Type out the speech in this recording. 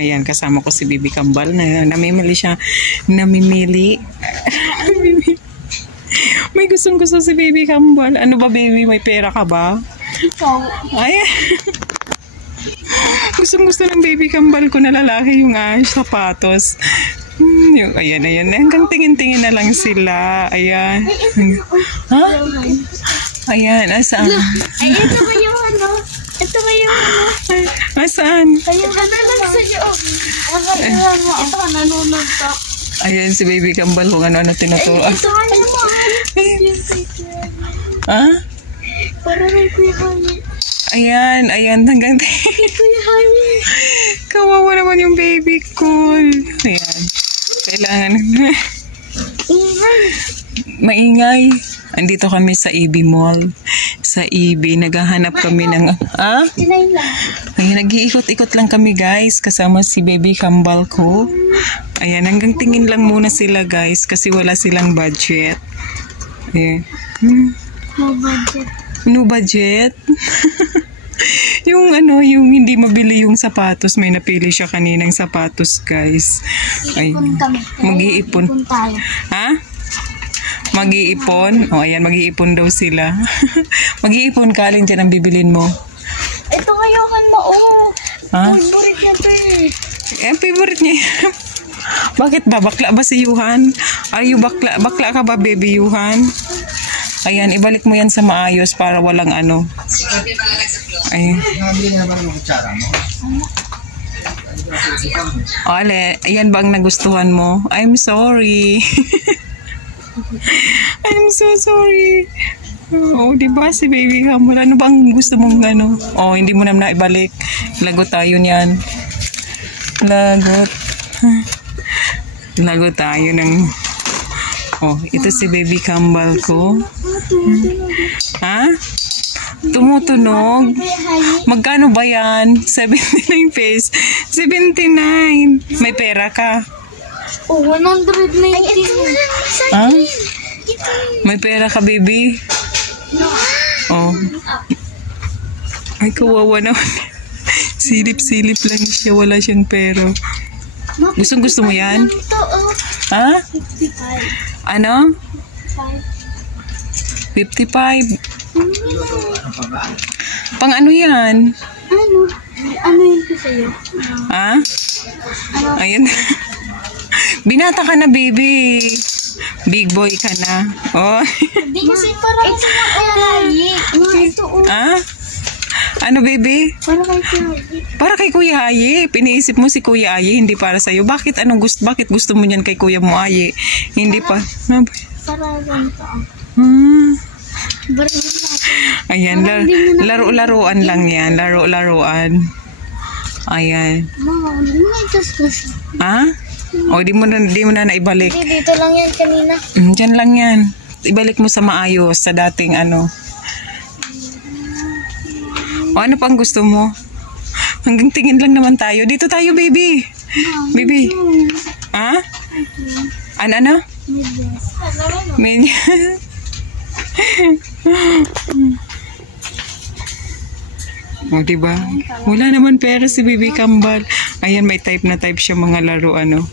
Ayan, kasama ko si Baby Kambal na namimili siya. Namimili. May gustong-gusto si Baby Kambal. Ano ba, baby? May pera ka ba? Ikaw. Ay. Gustong-gusto ng Baby Kambal ko na lalaki yung sapatos. Ayan. Hanggang tingin-tingin na lang sila. Ayan. Ha? Ayan, asaan? Ay, ito ba yung ano? Ito ba yung ano? Asaan? Ayun, nanonood sa iyo. Ito ka nanonood ka. Ayan si Baby Kambal kung ano-ano tinuturo. Ito ka naman. Ha? Para kay Kuya Hani. Ayan, hanggang Kuya Hani. kawawa naman yung baby ko. Ayan. Kailangan. Maingay. Andito kami sa EB Mall. Sa EB, naghahanap kami ng... Tinayin lang. Ayan, nag-iikot-ikot lang kami guys. Kasama si Baby Kambal ko. Ayan, hanggang tingin lang muna sila guys. Kasi wala silang budget. Ayan. No budget. No budget? yung hindi mabili yung sapatos. May napili siya kaninang sapatos guys. Ayan. Mag-iipon. Tayo. Ha? Mag-iipon? O, ayan, mag-iipon daw sila. Mag-iipon ka, alin dyan ang bibilin mo? Ito ngayon mo, Ha? favorite niya to eh. Favorite niya. Bakit ba? Bakla ba si Yuhan? Ay, bakla. Bakla ka ba, baby Yuhan? Ayan, ibalik mo yan sa maayos para walang ano. Ayan. Ale, ayan ba ang nagustuhan mo? I'm sorry. I'm so sorry. Oh, di ba si Baby Kambal? Ano bang gusto mong ano? Oh, hindi mo naman naibalik. Lagot tayo niyan. Lagot tayo ng... Oh, ito si Baby Kambal ko. Ha? Tumutunog? Magkano ba yan? 79 pesos. 79. May pera ka? Oh, 190. Ay, ito lang. Ha? May pera ka, baby? Oh. Ay, kawawa naman. Silip-silip lang siya. Wala siyang pera. Gusto mo yan? Ha? 55. Ano? 55. Pang ano yan? Ano yun ko sa'yo? Ha? Ayan. Binata ka na, baby. Big boy ka na. Oh. Hindi kasi parang sa mga Hayi. Ito Ha? Ano, baby? para kay Hayi. Para kay Kuya Aye. Piniisip mo si Kuya Aye, hindi para sa'yo. Bakit gusto mo niyan kay Kuya mo Aye? Hindi pa. Para ganito. Ayan, laro-laruan lang yan. Laro-laruan. Ayan. Mama, hindi mo itas-tas. Ha? O, di mo na naibalik. Hindi, dito lang yan kanina. Diyan lang yan. Ibalik mo sa maayos, sa dating ano. O, ano pang gusto mo? Hanggang tingin lang naman tayo. Dito tayo, baby. Baby. Ha? Ano? Medyas. O, diba? Wala naman pera si Baby Kambal. Ayan, may type na type siya mga laro, ano.